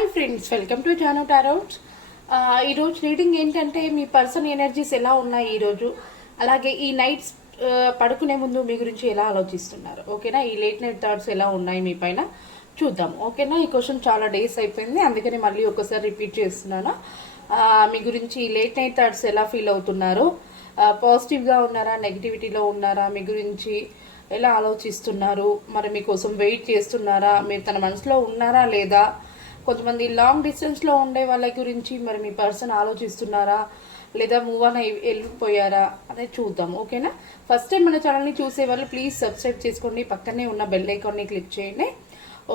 Hi friends, welcome to Jaano tarot. ఈరోజు reading ఏంటంటే మీ పర్సన్ ఎనర్జీస్ ఎలా ఉన్నాయి ఈరోజు, అలాగే ఈ నైట్స్ పడుకునే ముందు మీ గురించి ఎలా ఆలోచిస్తున్నారు. ఓకేనా, ఈ లేట్ నైట్ థాట్స్ ఎలా ఉన్నాయి మీ పైన చూద్దాం. ఓకేనా, ఈ క్వశ్చన్ చాలా డేస్ అయిపోయింది, అందుకని మళ్ళీ ఒకసారి రిపీట్ చేస్తున్నాను. మీ గురించి ఈ లేట్ నైట్ థాట్స్ ఎలా ఫీల్ అవుతున్నారు, పాజిటివ్గా ఉన్నారా, నెగిటివిటీలో ఉన్నారా, మీ గురించి ఎలా ఆలోచిస్తున్నారు, మరి మీకోసం వెయిట్ చేస్తున్నారా, మీరు తన మనసులో ఉన్నారా లేదా, కొంతమంది లాంగ్ డిస్టెన్స్లో ఉండే వాళ్ళ గురించి మరి మీ పర్సన్ ఆలోచిస్తున్నారా లేదా మూవ్ ఆన్ వెళ్ళిపోయారా అనేది చూద్దాం. ఓకేనా, ఫస్ట్ టైం మన ఛానల్ని చూసే వాళ్ళు ప్లీజ్ సబ్స్క్రైబ్ చేసుకోండి, పక్కనే ఉన్న బెల్ ఐకాన్ని క్లిక్ చేయండి.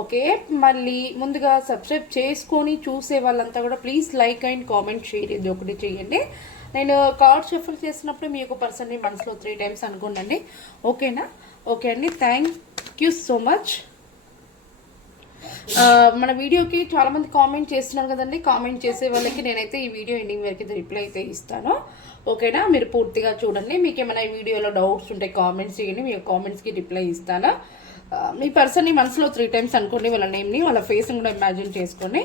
ఓకే, మళ్ళీ ముందుగా సబ్స్క్రైబ్ చేసుకొని చూసే వాళ్ళంతా కూడా please like and comment share ఇది ఒకటి చేయండి. నేను కార్డ్ షఫల్ చేసినప్పుడు మీ యొక్క పర్సన్ని మనసులో 3 times అనుకోండి. ఓకేనా, ఓకే అండి, థ్యాంక్ యూ సో మచ్. మన వీడియోకి చాలా మంది కామెంట్ చేస్తున్నారు కదండి. కామెంట్ చేసే వాళ్ళకి నేనైతే ఈ వీడియో ఎండింగ్ వరకు రిప్లై అయితే ఇస్తాను. ఓకేనా, మీరు పూర్తిగా చూడండి. మీకు ఏమైనా ఈ వీడియోలో డౌట్స్ ఉంటే కామెంట్స్ చేయండి, మీ కామెంట్స్కి రిప్లై ఇస్తాను. మీ పర్సన్ని మనసులో 3 times అనుకోండి, వాళ్ళ నేమ్ని వాళ్ళ ఫేస్ని కూడా ఇమాజిన్ చేసుకోండి.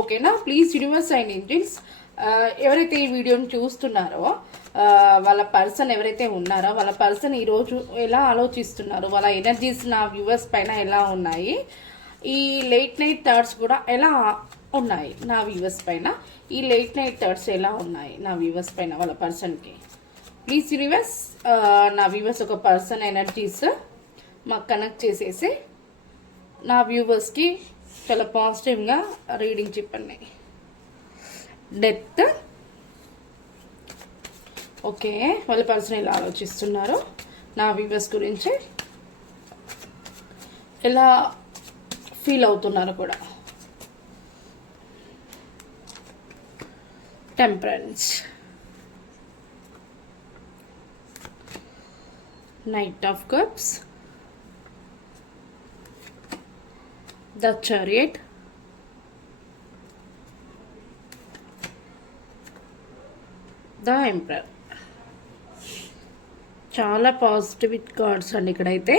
ఓకేనా, ప్లీజ్ యూనివర్స్ అండ్ ఏంజెల్స్ ఎవరైతే ఈ వీడియోని చూస్తున్నారో వాళ్ళ పర్సన్ ఎవరైతే ఉన్నారో వాళ్ళ పర్సన్ ఈరోజు ఎలా ఆలోచిస్తున్నారు, వాళ్ళ ఎనర్జీస్ నా వ్యూవర్స్ పైన ఎలా ఉన్నాయి, ఈ లేట్ నైట్ థాట్స్ కూడా ఎలా ఉన్నాయి నా వ్యూవర్స్ పైన, ఈ లేట్ నైట్ థాట్స్ ఎలా ఉన్నాయి నా వ్యూవర్స్ పైన వాళ్ళ పర్సన్కి. ప్లీజ్ యూనివర్స్ నా వ్యూవర్స్ ఒక పర్సన్ ఎనర్జీస్ మాకు కనెక్ట్ చేసేసి నా వ్యూవర్స్కి చాలా పాజిటివ్గా రీడింగ్ చెప్పండి. డెత్, ఓకే, వాళ్ళ పర్సన్ ఎలా ఆలోచిస్తున్నారు నా వ్యూవర్స్ గురించి, ఎలా ఫీల్ అవుతున్నారు కూడా. Temperance, knight of cups, the chariot, the emperor. చాలా పాజిటివ్ కార్డ్స్ అండి ఇక్కడైతే.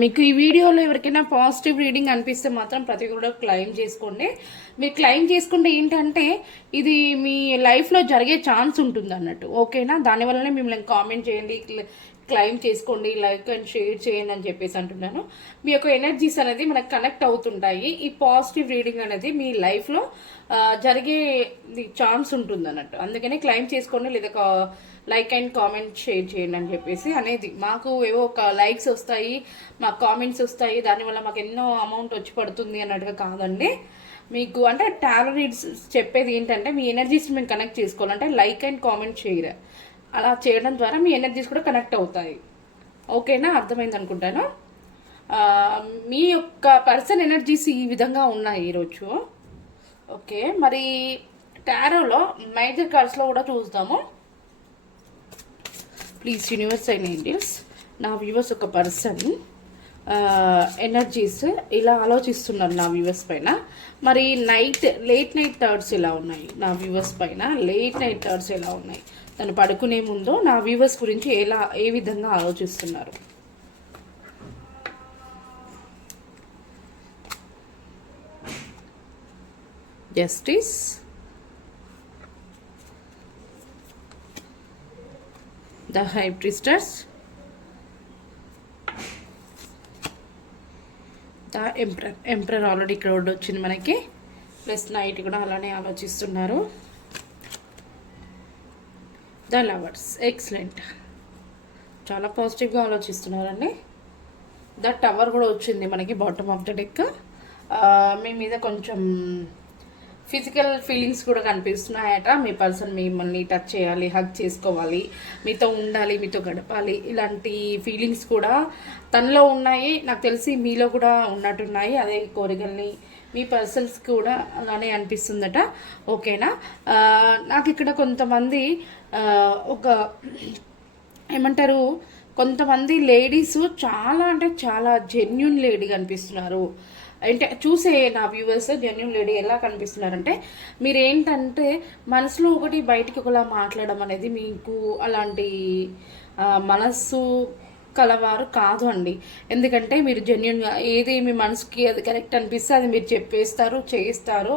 మీకు ఈ వీడియోలో ఎవరికైనా పాజిటివ్ రీడింగ్ అనిపిస్తే మాత్రం ప్రతి కూడా క్లెయిమ్ చేసుకోండి. మీరు క్లెయిమ్ చేసుకుంటే ఏంటంటే ఇది మీ లైఫ్లో జరిగే ఛాన్స్ ఉంటుంది అన్నట్టు. ఓకేనా, దానివల్లనే మిమ్మల్ని కామెంట్ చేయండి, క్లెయిమ్ చేసుకోండి, లైక్ అండ్ షేర్ చేయండి అని చెప్పేసి అంటున్నాను. మీ యొక్క ఎనర్జీస్ అనేది మనకు కనెక్ట్ అవుతుంటాయి. ఈ పాజిటివ్ రీడింగ్ అనేది మీ లైఫ్లో జరిగే ఛాన్స్ ఉంటుంది అన్నట్టు. అందుకని క్లెయిమ్ చేసుకోండి, లేదా లైక్ అండ్ కామెంట్ షేర్ చేయండి అని చెప్పేసి అనేది. మాకు ఏవో ఒక లైక్స్ వస్తాయి, మాకు కామెంట్స్ వస్తాయి, దానివల్ల మాకు ఎన్నో అమౌంట్ వచ్చి పడుతుంది అన్నట్టుగా కాదండి. మీకు అంటే టారో రీడ్స్ చెప్పేది ఏంటంటే మీ ఎనర్జీస్ మేము కనెక్ట్ చేసుకోవాలంటే లైక్ అండ్ కామెంట్ షేర్, అలా చేయడం ద్వారా మీ ఎనర్జీస్ కూడా కనెక్ట్ అవుతాయి. ఓకేనా, అర్థమైంది అనుకుంటాను. మీ యొక్క పర్సన్ ఎనర్జీస్ ఈ విధంగా ఉన్నాయి ఈరోజు. ఓకే, మరి టారోలో మేజర్ కార్డ్స్లో కూడా చూద్దాము. ప్లీజ్ యూనివర్స్ అండ్ ఏంజెల్స్ నా వ్యూవర్స్ ఒక పర్సన్ ఎనర్జీస్ ఇలా ఆలోచిస్తున్నారు నా వ్యూవర్స్ పైన. మరి లేట్ నైట్ థాట్స్ ఎలా ఉన్నాయి నా వ్యూవర్స్ పైన, లేట్ నైట్ థాట్స్ ఎలా ఉన్నాయి, తను పడుకునే ముందు నా వ్యూవర్స్ గురించి ఏ విధంగా ఆలోచిస్తున్నారు. Justice, the high priestess, the emperor. Emperor already ఇక్కడ వచ్చింది మనకి, ప్లస్ నైట్ కూడా అలానే ఆలోచిస్తున్నారు. ద లవర్స్, ఎక్సలెంట్, చాలా పాజిటివ్గా ఆలోచిస్తున్నారండి. ద టవర్ కూడా వచ్చింది మనకి బాటమ్ ఆఫ్ ద డెక్. మీ మీద కొంచెం ఫిజికల్ ఫీలింగ్స్ కూడా కనిపిస్తున్నాయట. మీ పర్సన్ మిమ్మల్ని టచ్ చేయాలి, హగ్ చేసుకోవాలి, మీతో ఉండాలి, మీతో గడపాలి, ఇలాంటి ఫీలింగ్స్ కూడా తనలో ఉన్నాయి. నాకు తెలిసి మీలో కూడా ఉన్నట్టున్నాయి అదే కోరికల్ని. మీ పర్సన్స్ కూడా అలానే అనిపిస్తుందట. ఓకేనా, నాకు ఇక్కడ కొంతమంది ఒక ఏమంటారు, కొంతమంది లేడీస్ చాలా అంటే చాలా జెన్యున్ లేడీ కనిపిస్తున్నారు. అంటే చూసే నా వ్యూవర్స్ జెన్యున్ లేడీ ఎలా కనిపిస్తున్నారంటే, మీరు ఏంటంటే మనసులో ఒకటి బయటికి ఒకలా మాట్లాడడం అనేది మీకు అలాంటి మనస్సు కలవారు కాదు అండి. ఎందుకంటే మీరు జెన్యున్గా ఏది మీ మనసుకి అది కరెక్ట్ అనిపిస్తే అది మీరు చెప్పేస్తారు, చేస్తారు.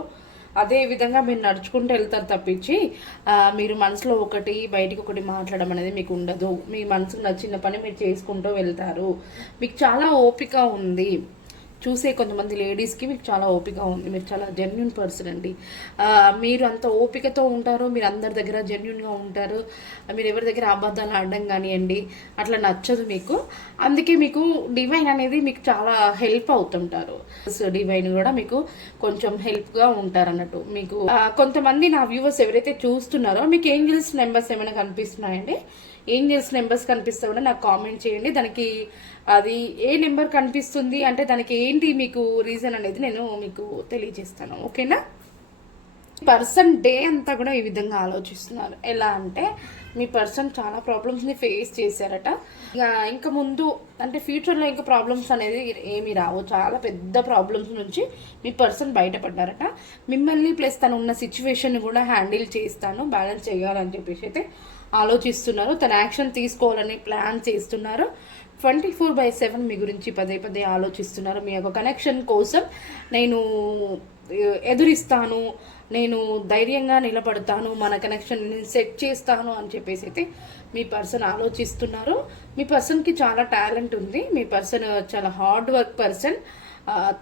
అదే విధంగా మీరు నడుచుకుంటూ వెళ్తారు తప్పించి మీరు మనసులో ఒకటి బయటికి ఒకటి మాట్లాడడం అనేది మీకు ఉండదు. మీ మనసుకు నచ్చిన పని మీరు చేసుకుంటూ వెళ్తారు. మీకు చాలా ఓపిక ఉంది. చూసే కొంతమంది లేడీస్కి మీకు చాలా ఓపిక ఉంది. మీరు చాలా జెన్యున్ పర్సన్ అండి. మీరు అంత ఓపికతో ఉంటారు. మీరు అందరి దగ్గర జెన్యున్గా ఉంటారు. మీరు ఎవరి దగ్గర అబద్ధాలు ఆడడం కానివ్వండి అట్లా నచ్చదు మీకు. అందుకే మీకు డివైన్ అనేది మీకు చాలా హెల్ప్ అవుతుంటారు. డివైన్ కూడా మీకు కొంచెం హెల్ప్గా ఉంటారు అన్నట్టు. మీకు కొంతమంది నా వ్యూవర్స్ ఎవరైతే చూస్తున్నారో మీకు ఏంజల్స్ నెంబర్స్ ఏమైనా కనిపిస్తున్నాయండి? ఏంజల్స్ నెంబర్స్ కనిపిస్తే కూడా నాకు కామెంట్ చేయండి. దానికి అది ఏ నెంబర్ కనిపిస్తుంది అంటే దానికి ఏంటి మీకు రీజన్ అనేది నేను మీకు తెలియజేస్తాను. ఓకేనా? పర్సన్ డే అంతా కూడా ఈ విధంగా ఆలోచిస్తున్నారు. ఎలా అంటే మీ పర్సన్ చాలా ప్రాబ్లమ్స్ని ఫేస్ చేశారట. ఇంకా ముందు అంటే ఫ్యూచర్లో ఇంకా ప్రాబ్లమ్స్ అనేది ఏమి రావు. చాలా పెద్ద ప్రాబ్లమ్స్ నుంచి మీ పర్సన్ బయటపడ్డారట. మిమ్మల్ని ప్లస్ తను ఉన్న సిచ్యువేషన్ కూడా హ్యాండిల్ చేస్తాను, బ్యాలెన్స్ చేయాలని చెప్పేసి అయితే ఆలోచిస్తున్నారు. తన యాక్షన్ తీసుకోవాలని ప్లాన్ చేస్తున్నారు. 24/7 మీ గురించి పదే పదే ఆలోచిస్తున్నారు. మీ యొక్క కనెక్షన్ కోసం నేను ఎదురిస్తాను, నేను ధైర్యంగా నిలబడతాను, మన కనెక్షన్ సెట్ చేస్తాను అని చెప్పేసి అయితే మీ పర్సన్ ఆలోచిస్తున్నారు. మీ పర్సన్కి చాలా టాలెంట్ ఉంది. మీ పర్సన్ చాలా హార్డ్ వర్క్ పర్సన్,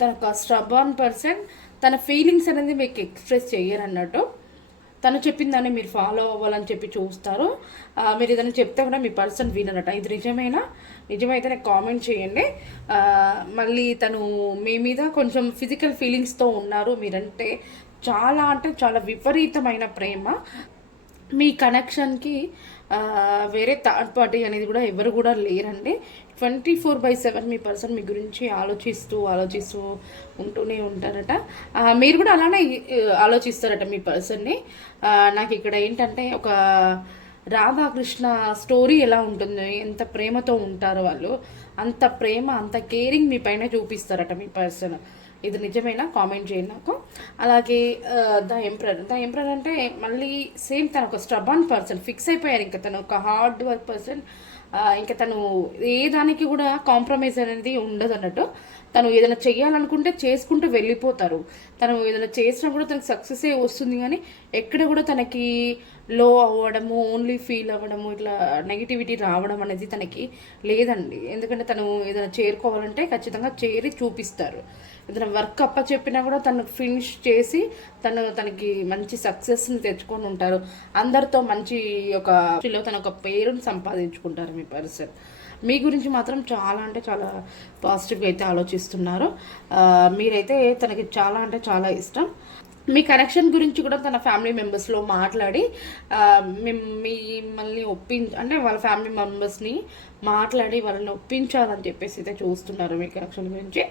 తన స్ట్రబాన్ పర్సన్. తన ఫీలింగ్స్ అనేది మీకు ఎక్స్ప్రెస్ చెయ్యరన్నట్టు. తను చెప్పిన దాన్ని మీరు ఫాలో అవ్వాలని చెప్పి చూస్తారు. మీరు ఏదైనా చెప్తే కూడా మీ పర్సన్ వినరట. ఇది నిజమేనా? నిజమైతే నాకు కామెంట్ చేయండి. మళ్ళీ తను మీ మీద కొంచెం ఫిజికల్ ఫీలింగ్స్తో ఉన్నారు. మీరంటే చాలా అంటే చాలా విపరీతమైన ప్రేమ. మీ కనెక్షన్కి వేరే థర్డ్ పార్టీ అనేది కూడా ఎవరు కూడా లేరండి. 24/7 మీ పర్సన్ మీ గురించి ఆలోచిస్తూ ఉంటూనే ఉంటారట. మీరు కూడా అలానే ఆలోచిస్తారట మీ పర్సన్ని. నాకు ఇక్కడ ఏంటంటే ఒక రాధాకృష్ణ స్టోరీ ఎలా ఉంటుంది, ఎంత ప్రేమతో ఉంటారో వాళ్ళు, అంత ప్రేమ అంత కేరింగ్ మీ పైన చూపిస్తారట మీ పర్సన్. ఇది నిజమేనా? కామెంట్ చేయండి నాకు. అలాగే ద ఎంప్రర్ అంటే మళ్ళీ సేమ్ తను ఒక స్టబాన్ పర్సన్, ఫిక్స్ అయిపోయారు. ఇంకా తను ఒక హార్డ్ వర్క్ పర్సన్. ఇంకా తను ఏ దానికి కూడా కాంప్రమైజ్ అనేది ఉండదు అన్నట్టు. తను ఏదైనా చెయ్యాలనుకుంటే చేసుకుంటూ వెళ్ళిపోతారు. తను ఏదైనా చేసినా కూడా తనకు సక్సెసే వస్తుంది. కానీ ఎక్కడ కూడా తనకి లో అవ్వడము, ఓన్లీ ఫీల్ అవ్వడము, ఇట్లా నెగిటివిటీ రావడం అనేది తనకి లేదండి. ఎందుకంటే తను ఏదైనా చేరుకోవాలంటే ఖచ్చితంగా చేరి చూపిస్తారు. ఏదైనా వర్క్ చెప్పినా కూడా తను ఫినిష్ చేసి తనకి మంచి సక్సెస్ని తెచ్చుకొని ఉంటారు. అందరితో మంచి తన ఒక పేరుని సంపాదించుకుంటారు మీ పర్సన్. మీ గురించి మాత్రం చాలా అంటే చాలా పాజిటివ్గా అయితే ఆలోచిస్తున్నారు. మీరైతే తనకి చాలా అంటే చాలా ఇష్టం. మీ కనెక్షన్ గురించి కూడా తన ఫ్యామిలీ మెంబర్స్లో మాట్లాడి మిమ్మల్ని అంటే వాళ్ళ ఫ్యామిలీ మెంబర్స్ని మాట్లాడి వాళ్ళని ఒప్పించాలని చెప్పేసి అయితే చూస్తున్నారు. మీ కనెక్షన్ గురించి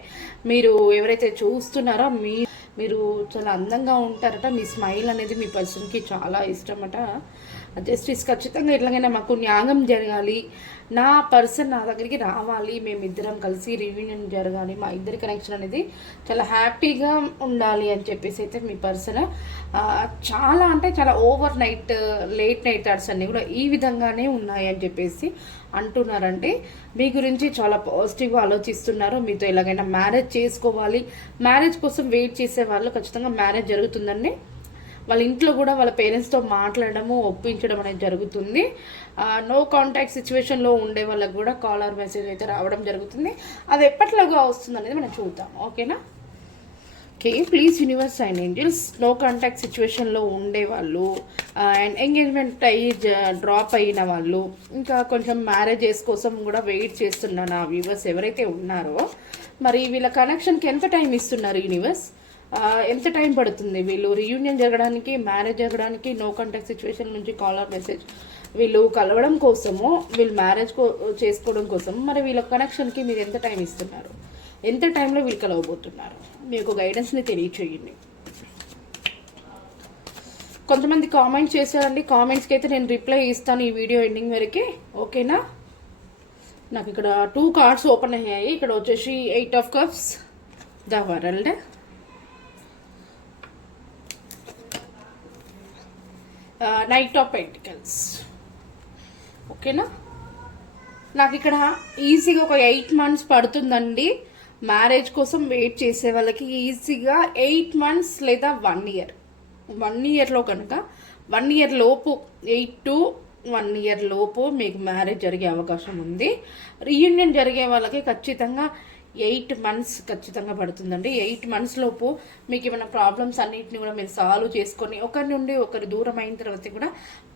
మీరు ఎవరైతే చూస్తున్నారో మీరు చాలా అందంగా ఉంటారట. మీ స్మైల్ అనేది మీ పర్సన్కి చాలా ఇష్టమట. జస్టిస్ ఖచ్చితంగా ఎట్లాగైనా మాకు న్యాయం జరగాలి, నా పర్సన్ నా దగ్గరికి రావాలి, మేమిద్దరం కలిసి రియూనియన్ జరగాలి, మా ఇద్దరి కనెక్షన్ అనేది చాలా హ్యాపీగా ఉండాలి అని చెప్పేసి అయితే మీ పర్సన్ చాలా అంటే చాలా over night late night thoughts అన్నీ కూడా ఈ విధంగానే ఉన్నాయి అని చెప్పేసి అంటున్నారంటే మీ గురించి చాలా పాజిటివ్గా ఆలోచిస్తున్నారు. మీతో ఎలాగైనా మ్యారేజ్ చేసుకోవాలి, మ్యారేజ్ కోసం వెయిట్ చేసే వాళ్ళు ఖచ్చితంగా మ్యారేజ్ జరుగుతుందండి. వాళ్ళ ఇంట్లో కూడా వాళ్ళ పేరెంట్స్తో మాట్లాడడము, ఒప్పించడం అనేది జరుగుతుంది. నో కాంటాక్ట్ సిచ్యువేషన్లో ఉండే వాళ్ళకి కూడా కాల్ ఆర్ మెసేజ్ అయితే రావడం జరుగుతుంది. అది ఎప్పట్లాగా వస్తుంది అనేది మనం చూద్దాం. ఓకేనా? Okay, please universe and angels, no contact సిచ్యువేషన్లో ఉండేవాళ్ళు అండ్ ఎంగేజ్మెంట్ అయ్యి డ్రాప్ అయిన వాళ్ళు, ఇంకా కొంచెం మ్యారేజెస్ కోసం కూడా వెయిట్ చేస్తున్న నా వ్యూవర్స్ ఎవరైతే ఉన్నారో మరి వీళ్ళ కనెక్షన్కి ఎంత టైం ఇస్తున్నారు యూనివర్స్? ఎంత టైం పడుతుంది వీళ్ళు రీయూనియన్ జరగడానికి, మ్యారేజ్ జరగడానికి, నో కాంటాక్ట్ సిచ్యువేషన్ నుంచి కాల్ ఆర్ మెసేజ్ వీళ్ళు కలవడం కోసము, వీళ్ళు మ్యారేజ్ చేసుకోవడం కోసం మరి వీళ్ళ కనెక్షన్కి మీరు ఎంత టైం ఇస్తున్నారు? ఎంత టైంలో వీళ్ళు కలవబోతున్నారు? మీకు గైడెన్స్ని తెలియచేయండి. కొంతమంది కామెంట్ చేశారండి. కామెంట్స్కి అయితే నేను రిప్లై ఇస్తాను ఈ వీడియో ఎండింగ్ వరకే. ఓకేనా? నాకు ఇక్కడ 2 కార్డ్స్ ఓపెన్ అయ్యాయి. ఇక్కడ వచ్చేసి 8 of cups, the world, knight of pentacles. ఓకేనా? నాకు ఇక్కడ ఈజీగా ఒక 8 months పడుతుందండి. మ్యారేజ్ కోసం వెయిట్ చేసే వాళ్ళకి ఈజీగా 8 months లేదా 1 year. 1 yearలో కనుక 1 year లోపు 8 to 1 year లోపు మీకు మ్యారేజ్ జరిగే అవకాశం ఉంది. రీయూనియన్ జరిగే వాళ్ళకి ఖచ్చితంగా 8 months ఖచ్చితంగా పడుతుందండి. 8 months లోపు మీకు ఏమైనా ప్రాబ్లమ్స్ అన్నిటిని కూడా మీరు సాల్వ్ చేసుకొని ఒకరి నుండి ఒకరు దూరం అయిన తర్వాత కూడా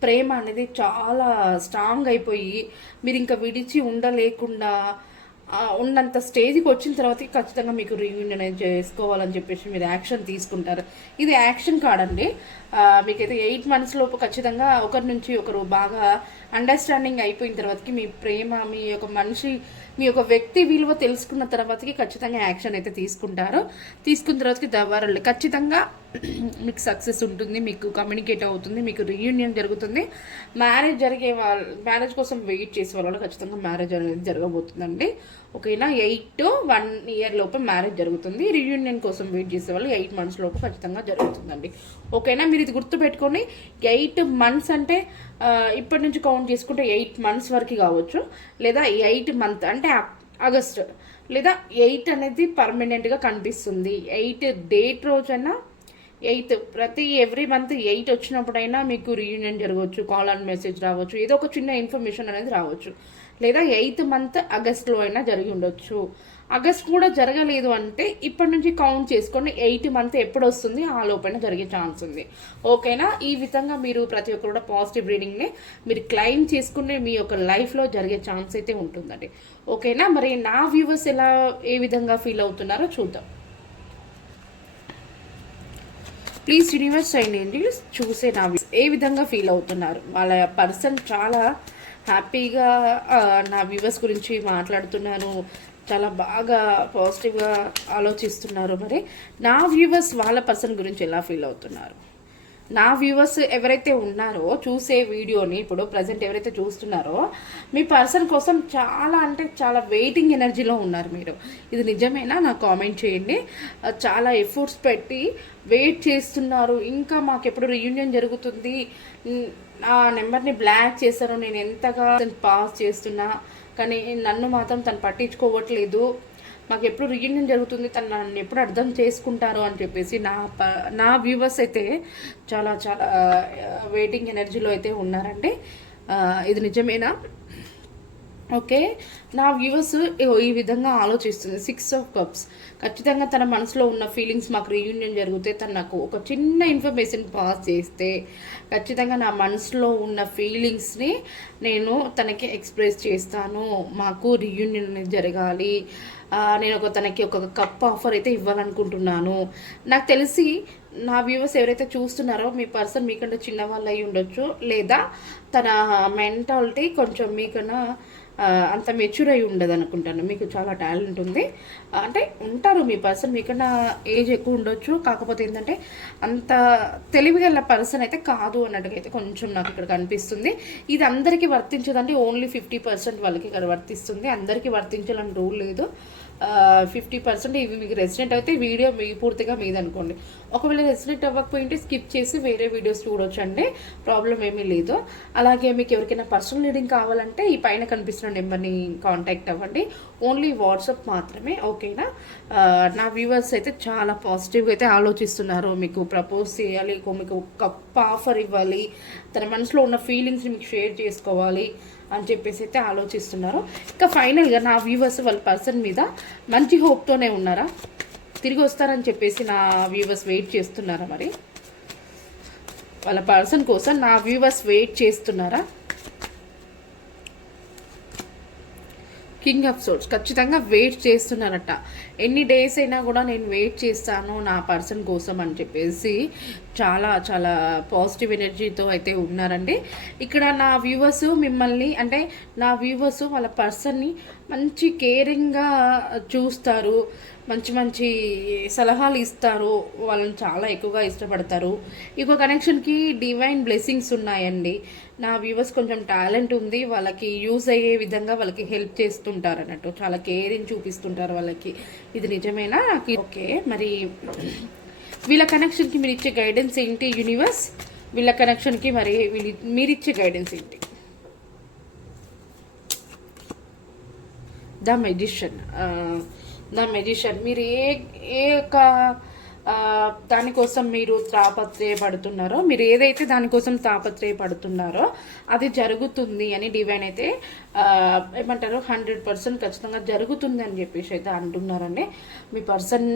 ప్రేమ అనేది చాలా స్ట్రాంగ్ అయిపోయి మీరు ఇంకా విడిచి ఉండలేకుండా ఉన్నంత స్టేజ్కి వచ్చిన తర్వాత ఖచ్చితంగా మీకు రీయూనియన్ చేసుకోవాలని చెప్పేసి మీరు యాక్షన్ తీసుకుంటారు. ఇది యాక్షన్ కాదండి. మీకైతే 8 months లోపు ఖచ్చితంగా ఒకరి నుంచి ఒకరు బాగా అండర్స్టాండింగ్ అయిపోయిన తర్వాతకి మీ ప్రేమ, మీ యొక్క మనిషి, మీ యొక్క వ్యక్తి విలువ తెలుసుకున్న తర్వాతకి ఖచ్చితంగా యాక్షన్ అయితే తీసుకుంటారు. తీసుకున్న తర్వాతకి దవ్వారాలు ఖచ్చితంగా మీకు సక్సెస్ ఉంటుంది, మీకు కమ్యూనికేట్ అవుతుంది, మీకు రీయూనియన్ జరుగుతుంది. మ్యారేజ్ కోసం వెయిట్ చేసే వాళ్ళు ఖచ్చితంగా మ్యారేజ్ అనేది జరగబోతుందండి. ఓకేనా? 8 to 1 year లోపు మ్యారేజ్ జరుగుతుంది. రీయూనియన్ కోసం వెయిట్ చేసే వాళ్ళు 8 months లోపు ఖచ్చితంగా జరుగుతుందండి. ఓకేనా? మీరు ఇది గుర్తుపెట్టుకొని 8 months అంటే ఇప్పటి నుంచి కౌంట్ చేసుకుంటే 8 months వరకు కావచ్చు, లేదా 8 month అంటే ఆగస్ట్, లేదా 8 అనేది పర్మనెంట్గా కనిపిస్తుంది. 8 డేట్ రోజైనా 8 ఎవ్రీ మంత్ 8 వచ్చినప్పుడైనా మీకు రీయూనియన్ జరగవచ్చు, కాల్ అండ్ మెసేజ్ రావచ్చు, ఏదో ఒక చిన్న ఇన్ఫర్మేషన్ అనేది రావచ్చు. లేదా 8th month ఆగస్ట్లో అయినా జరిగి ఉండొచ్చు. ఆగస్ట్ కూడా జరగలేదు అంటే ఇప్పటి నుంచి కౌంట్ చేసుకొని 8th month ఎప్పుడు వస్తుంది ఆ లోపైన జరిగే ఛాన్స్ ఉంది. ఓకేనా? ఈ విధంగా మీరు ప్రతి ఒక్కరు కూడా పాజిటివ్ రీడింగ్ని మీరు క్లెయిమ్ చేసుకుని మీ యొక్క లైఫ్లో జరిగే ఛాన్స్ అయితే ఉంటుందండి. ఓకేనా? మరి నా వ్యూవర్స్ ఏ విధంగా ఫీల్ అవుతున్నారో చూద్దాం. ప్లీజ్ యూనివర్స్ అయ్యండి చూసే నా ఏ విధంగా ఫీల్ అవుతున్నారు. వాళ్ళ పర్సన్ చాలా హ్యాపీగా నా వ్యూవర్స్ గురించి మాట్లాడుతున్నాను, చాలా బాగా పాజిటివ్గా ఆలోచిస్తున్నారు. మరి నా వ్యూవర్స్ వాళ్ళ పర్సన్ గురించి ఎలా ఫీల్ అవుతున్నారు? నా వ్యూవర్స్ ఎవరైతే ఉన్నారో చూసే వీడియోని ఇప్పుడు ప్రజెంట్ ఎవరైతే చూస్తున్నారో మీ పర్సన్ కోసం చాలా అంటే చాలా వెయిటింగ్ ఎనర్జీలో ఉన్నారు మీరు. ఇది నిజమేనా? నాకు కామెంట్ చేయండి. చాలా ఎఫర్ట్స్ పెట్టి వెయిట్ చేస్తున్నారు. ఇంకా మాకు ఎప్పుడు రీయూనియన్ జరుగుతుంది, నా నెంబర్ని బ్లాక్ చేశారు, నేను ఎంతగా పాస్ చేస్తున్నా కానీ నన్ను మాత్రం తను పట్టించుకోవట్లేదు, మాకు ఎప్పుడు రీయూనియన్ జరుగుతుంది, తను నన్ను ఎప్పుడు అర్థం చేసుకుంటారు అని చెప్పేసి నా వ్యూవర్స్ అయితే చాలా చాలా వెయిటింగ్ ఎనర్జీలో అయితే ఉన్నారండి. ఇది నిజమేనా? ఓకే, నా వ్యూవర్స్ ఈ విధంగా ఆలోచిస్తుంది. 6 of Cups ఖచ్చితంగా తన మనసులో ఉన్న ఫీలింగ్స్ మాకు రీయూనియన్ జరిగితే తను నాకు ఒక చిన్న ఇన్ఫర్మేషన్ పాస్ చేస్తే ఖచ్చితంగా నా మనసులో ఉన్న ఫీలింగ్స్ని నేను తనకి ఎక్స్ప్రెస్ చేస్తాను. మాకు రీయూనియన్ అనేది జరగాలి, నేను తనకి ఒక కప్ ఆఫర్ అయితే ఇవ్వాలనుకుంటున్నాను. నాకు తెలిసి నా వ్యూవర్స్ ఎవరైతే చూస్తున్నారో మీ పర్సన్ మీకంటే చిన్నవాళ్ళు అయి ఉండొచ్చు, లేదా తన మెంటాలిటీ కొంచెం మీకన్నా అంత మెచ్యూర్ అయి ఉండదు అనుకుంటాను. మీకు చాలా టాలెంట్ ఉంది అంటే ఉంటారు, మీ పర్సన్ మీకన్నా ఏజ్ ఎక్కువ ఉండొచ్చు, కాకపోతే ఏంటంటే అంత తెలివిగల పర్సన్ అయితే కాదు అన్నట్టుగా అయితే కొంచెం నాకు ఇక్కడ కనిపిస్తుంది. ఇది అందరికీ వర్తించదండి, ఓన్లీ 50% వాళ్ళకి ఇక్కడ వర్తిస్తుంది. అందరికీ వర్తించాలని రూల్ లేదు. 50% ఇవి మీకు రెసిడెంట్ అయితే వీడియో పూర్తిగా మీదనుకోండి. ఒకవేళ రెసిడెంట్ అవ్వకపోయింటే స్కిప్ చేసి వేరే వీడియోస్ చూడొచ్చండి, ప్రాబ్లం ఏమీ లేదు. అలాగే మీకు ఎవరికైనా పర్సనల్ రీడింగ్ కావాలంటే ఈ పైన కనిపిస్తున్న నెంబర్ని కాంటాక్ట్ అవ్వండి, ఓన్లీ వాట్సాప్ మాత్రమే. ఓకేనా? నా వ్యూవర్స్ అయితే చాలా పాజిటివ్గా అయితే ఆలోచిస్తున్నారు. మీకు ప్రపోజ్ చేయాలి, మీకు కప్ ఆఫర్ ఇవ్వాలి, తన మనసులో ఉన్న ఫీలింగ్స్ని మీకు షేర్ చేసుకోవాలి అని చెప్పేసి అయితే ఆలోచిస్తున్నారు. ఇంకా ఫైనల్గా నా వ్యూవర్స్ వాళ్ళ పర్సన్ మీద మంచి హోప్తోనే ఉన్నారా? తిరిగి వస్తారని చెప్పేసి నా వ్యూవర్స్ వెయిట్ చేస్తున్నారా? మరి వాళ్ళ పర్సన్ కోసం నా వ్యూవర్స్ వెయిట్ చేస్తున్నారా? కింగ్ ఆఫ్ సోర్స్ ఖచ్చితంగా వెయిట్ చేస్తున్నారట. ఎన్ని డేస్ అయినా కూడా నేను వెయిట్ చేస్తాను నా పర్సన్ కోసం అని చెప్పేసి చాలా చాలా పాజిటివ్ ఎనర్జీతో అయితే ఉన్నారండి. ఇక్కడ నా వ్యూవర్స్ మిమ్మల్ని అంటే నా వ్యూవర్స్ వాళ్ళ పర్సన్ని మంచి కేరింగ్గా చూస్తారు, మంచి మంచి సలహాలు ఇస్తారు, వాళ్ళని చాలా ఎక్కువగా ఇష్టపడతారు. ఇంకో కనెక్షన్కి డివైన్ బ్లెస్సింగ్స్ ఉన్నాయండి. నా వ్యూవర్స్ కొంచెం టాలెంట్ ఉంది, వాళ్ళకి యూజ్ అయ్యే విధంగా వాళ్ళకి హెల్ప్ చేస్తుంటారు అన్నట్టు, చాలా కేరింగ్ చూపిస్తుంటారు వాళ్ళకి. ఇది నిజమేనా? నాకు ఓకే. మరి వీళ్ళ కనెక్షన్కి మీరు ఇచ్చే గైడెన్స్ ఏంటి యూనివర్స్? వీళ్ళ కనెక్షన్కి మరి మీరిచ్చే గైడెన్స్ ఏంటి? ద మెజిషియన్ మీరు ఏ యొక్క దానికోసం మీరు తాపత్రయపడుతున్నారో, మీరు ఏదైతే దానికోసం తాపత్రయపడుతున్నారో అది జరుగుతుంది అని డివైన్ అయితే ఏమంటారు 100% ఖచ్చితంగా జరుగుతుంది అని చెప్పేసి అయితే అంటున్నారండి. మీ పర్సన్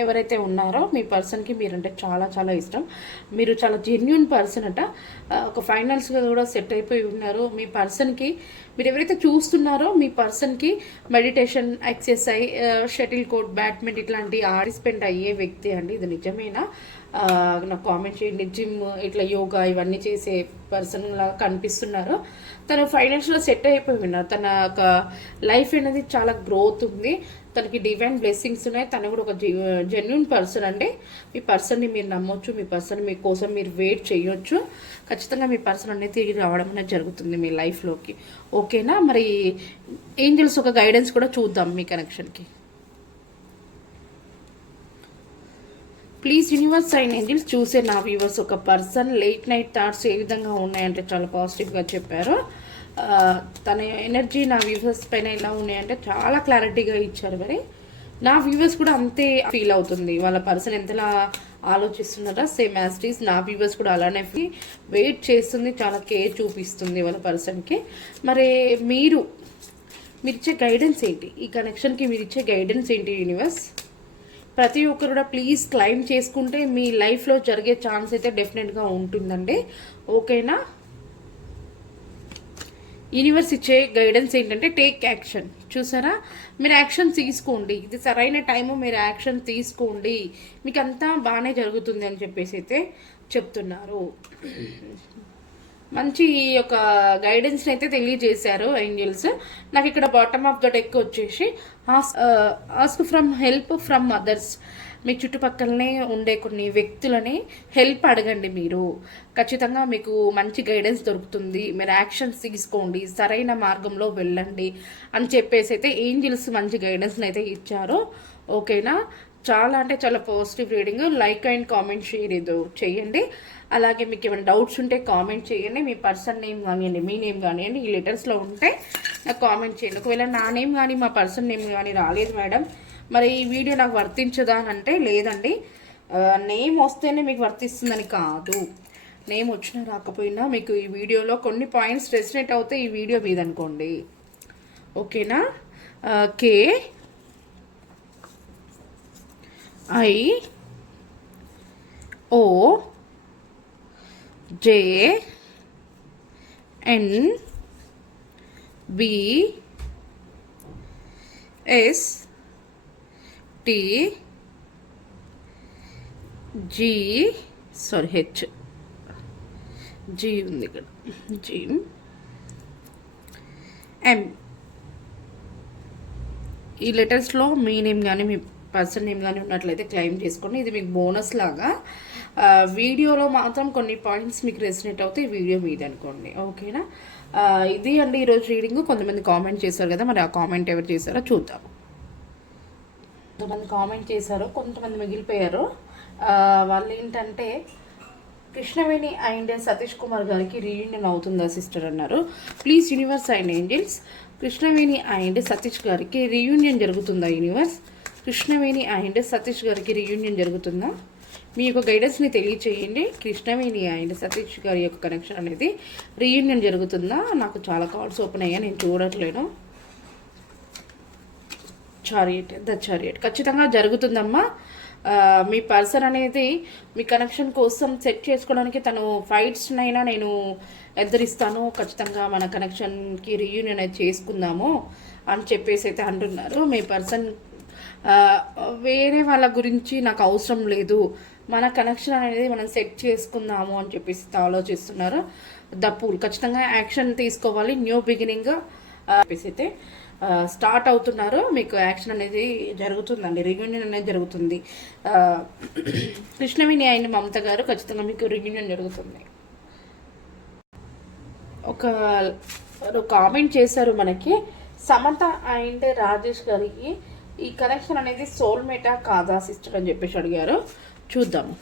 ఎవరైతే ఉన్నారో మీ పర్సన్కి మీరంటే చాలా చాలా ఇష్టం. మీరు చాలా జెన్యున్ పర్సన్ అట. ఒక ఫైనాన్స్గా కూడా సెట్ అయిపోయి ఉన్నారు. మీ పర్సన్కి మీరు ఎవరైతే చూస్తున్నారో మీ పర్సన్కి meditation, exercise, shuttle court, badminton ఇట్లాంటి పార్టిసిపెంట్ అయ్యే వ్యక్తి అండి. ఇది నిజమేనా? నాకు కామెంట్ చేయండి. జిమ్, ఇట్లా యోగా ఇవన్నీ చేసే పర్సన్ లాగా కనిపిస్తున్నారు. తను ఫైనాన్షియల్గా సెట్ అయిపోయి ఉన్నారు. తన ఒక లైఫ్ అనేది చాలా గ్రోత్ ఉంది. తనకి డివైన్ బ్లెస్సింగ్స్ ఉన్నాయి. తను కూడా ఒక జెన్యున్ పర్సన్ అండి. మీ పర్సన్ని మీరు నమ్మొచ్చు. మీ పర్సన్ మీ కోసం మీరు వెయిట్ చేయొచ్చు. ఖచ్చితంగా మీ పర్సన్ అనేది తిరిగి రావడం అనేది జరుగుతుంది మీ లైఫ్లోకి. ఓకేనా? మరి ఏంజల్స్ ఒక గైడెన్స్ కూడా చూద్దాం మీ కనెక్షన్కి. ప్లీజ్ యూనివర్స్ అండ్ ఏంజల్స్ చూసే నా వ్యూవర్స్, ఒక పర్సన్ లేట్ నైట్ థాట్స్ ఏ విధంగా ఉన్నాయంటే చాలా పాజిటివ్గా చెప్పారు. తన ఎనర్జీ నా వ్యూవర్స్ పైన ఎలా ఉన్నాయంటే చాలా క్లారిటీగా ఇచ్చారు. మరి నా వ్యూవర్స్ కూడా అంతే ఫీల్ అవుతుంది. వాళ్ళ పర్సన్ ఎంతలా ఆలోచిస్తున్నారా సేమ్ యాజ్ ఇట్ ఈస్ నా వ్యూవర్స్ కూడా అలానే వెయిట్ చేస్తుంది. చాలా కేర్ చూపిస్తుంది వాళ్ళ పర్సన్కి. మరి మీరిచ్చే గైడెన్స్ ఏంటి? ఈ కనెక్షన్కి మీరు ఇచ్చే గైడెన్స్ ఏంటి యూనివర్స్? ప్రతి ఒక్కరు కూడా ప్లీజ్ క్లైమ్ చేసుకుంటే మీ లైఫ్లో జరిగే ఛాన్స్ అయితే డెఫినెట్గా ఉంటుందండి. ఓకేనా? యూనివర్స్ ఇచ్చే గైడెన్స్ ఏంటంటే టేక్ యాక్షన్. చూసారా? మీరు యాక్షన్ తీసుకోండి. ఇది సరైన టైము, మీరు యాక్షన్ తీసుకోండి, మీకు అంతా బాగానే జరుగుతుంది అని చెప్పేసి అయితే చెప్తున్నారు. మంచి ఒక గైడెన్స్ని అయితే తెలియజేశారు ఏంజల్స్. నాకు ఇక్కడ బాటమ్ ఆఫ్ ద డెక్ వచ్చేసి ask from help from others. మీ చుట్టుపక్కలనే ఉండే కొన్ని వ్యక్తులని హెల్ప్ అడగండి. మీరు ఖచ్చితంగా మీకు మంచి గైడెన్స్ దొరుకుతుంది. మీరు యాక్షన్స్ తీసుకోండి, సరైన మార్గంలో వెళ్ళండి అని చెప్పేసి అయితే ఏంజల్స్ మంచి గైడెన్స్ని అయితే ఇచ్చారు. ఓకేనా? చాలా అంటే చాలా positive reading. Like and comment share ఏదో చేయండి. అలాగే మీకు ఏమైనా డౌట్స్ ఉంటే కామెంట్ చేయండి. మీ పర్సన్ నేమ్ కానివ్వండి, మీ నేమ్ కానివ్వండి, ఈ లెటర్స్లో ఉంటే నాకు కామెంట్ చేయండి. ఒకవేళ నా నేమ్ కానీ మా పర్సన్ నేమ్ కానీ రాలేదు మేడం, మరి ఈ వీడియో నాకు వర్తించదా అని అంటే లేదండి. నేమ్ వస్తేనే మీకు వర్తిస్తుందని కాదు. నేమ్ వచ్చినా రాకపోయినా మీకు ఈ వీడియోలో కొన్ని పాయింట్స్ రెసినేట్ అవుతే ఈ వీడియో మీద అనుకోండి. ఓకేనా? కే I O J N B S T G H G ఉంది ఇక్కడ. G M. ఈ లెటర్స్లో మీ నేమ్ కానీ మీ పర్సన్ నేమ్ కానీ ఉన్నట్లయితే క్లెయిమ్ చేసుకోండి. ఇది మీకు బోనస్ లాగా. వీడియోలో మాత్రం కొన్ని పాయింట్స్ మీకు రెసినేట్ అవుతాయి, వీడియో మీద అనుకోండి. ఓకేనా? ఇది అండి ఈరోజు రీడింగ్. కొంతమంది కామెంట్ చేశారు కదా, మరి ఆ కామెంట్ ఎవరు చేశారో చూద్దాం. కొంతమంది కామెంట్ చేశారు, కొంతమంది మిగిలిపోయారు. వాళ్ళు ఏంటంటే కృష్ణవేణి అండ్ సతీష్ కుమార్ గారికి రీయూనియన్ అవుతుందా సిస్టర్ అన్నారు. Please universe and angels, Krishnaveni and Satish గారికి రీయూనియన్ జరుగుతుందా యూనివర్స్? కృష్ణవేణి అండ్ సతీష్ గారికి రీయూనియన్ జరుగుతుందా? మీ యొక్క గైడెన్స్ని తెలియచేయండి. కృష్ణవేణి అండ్ సతీష్ గారి యొక్క కనెక్షన్ అనేది రీయూనియన్ జరుగుతుందా? నాకు చాలా కార్డ్స్ ఓపెన్ అయ్యా, నేను చూడట్లేను. ద చారియట్ ఖచ్చితంగా జరుగుతుందమ్మా. మీ పర్సన్ అనేది మీ కనెక్షన్ కోసం సెట్ చేసుకోవడానికి తను ఫైట్స్నైనా నేను ఎదురిస్తాను, ఖచ్చితంగా మన కనెక్షన్కి రీయూనియన్ అయితే చేసుకుందాము అని చెప్పేసి అయితే అంటున్నారు. మీ పర్సన్ వేరే వాళ్ళ గురించి నాకు అవసరం లేదు, మన కనెక్షన్ అనేది మనం సెట్ చేసుకుందాము అని చెప్పేసి ఆలోచిస్తున్నారు. పూల్ ఖచ్చితంగా యాక్షన్ తీసుకోవాలి. న్యూ బిగినింగ్ చెప్పేసి అయితే స్టార్ట్ అవుతున్నారు. మీకు యాక్షన్ అనేది జరుగుతుందండి, రీయూనియన్ అనేది జరుగుతుంది. కృష్ణవేణి అండ్ మమత గారు ఖచ్చితంగా మీకు రీయూనియన్ జరుగుతుంది. ఒక కామెంట్ చేశారు మనకి, సమత అండ్ రాజేష్ గారికి ఈ కనెక్షన్ అనేది సోల్మేటా కాదా సిస్టర్ అని చెప్పేసి అడిగారు. చూద్దాము.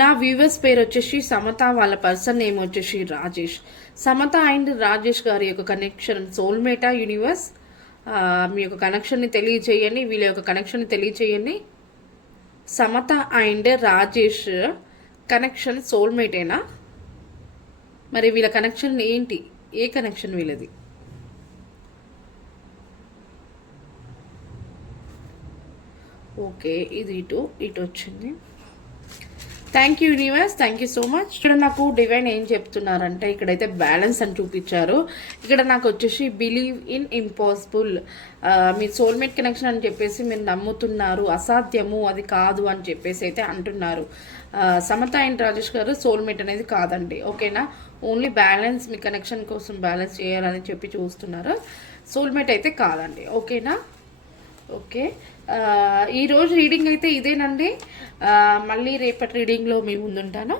నా వ్యూవర్స్ పేరు వచ్చేసి సమత, వాళ్ళ పర్సన్ నేమ్ వచ్చేసి రాజేష్. సమత అండ్ రాజేష్ గారి యొక్క కనెక్షన్ సోల్మేటా యూనివర్స్? మీ యొక్క కనెక్షన్ని తెలియచేయండి, వీళ్ళ యొక్క కనెక్షన్ని తెలియచేయండి. సమత అండ్ రాజేష్ కనెక్షన్ సోల్మేటేనా? మరి వీళ్ళ కనెక్షన్ ఏంటి? ఏ కనెక్షన్ వీళ్ళది? ఓకే, ఇది ఇటు వచ్చింది. Thank you universe, thank you so much. ఇక్కడ నాకు డివైన్ ఏం చెప్తున్నారంటే, ఇక్కడైతే బ్యాలెన్స్ అని చూపించారు. ఇక్కడ నాకు వచ్చేసి believe in impossible, me soulmate connection అని చెప్పేసి మీరు నమ్ముతున్నారు, అసాధ్యము, అది కాదు అని చెప్పేసి అయితే అంటున్నారు. సమత అండ్ రాజేష్ గారు సోల్మేట్ అనేది కాదండి, ఓకేనా? ఓన్లీ బ్యాలెన్స్, మీ కనెక్షన్ కోసం బ్యాలెన్స్ చేయాలని చెప్పి చూస్తున్నారు. సోల్మేట్ అయితే కాదండి, ఓకేనా? ఓకే, ఈరోజు రీడింగ్ అయితే ఇదేనండి. మళ్ళీ రేపటి రీడింగ్లో మీ ముందుంటాను.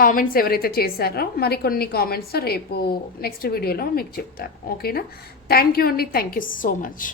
కామెంట్స్ ఎవరైతే చేశారో మరికొన్ని కామెంట్స్ రేపు నెక్స్ట్ వీడియోలో మీకు చెప్తాను, ఓకేనా? థ్యాంక్ యూ అండి, థ్యాంక్ యూ సో మచ్.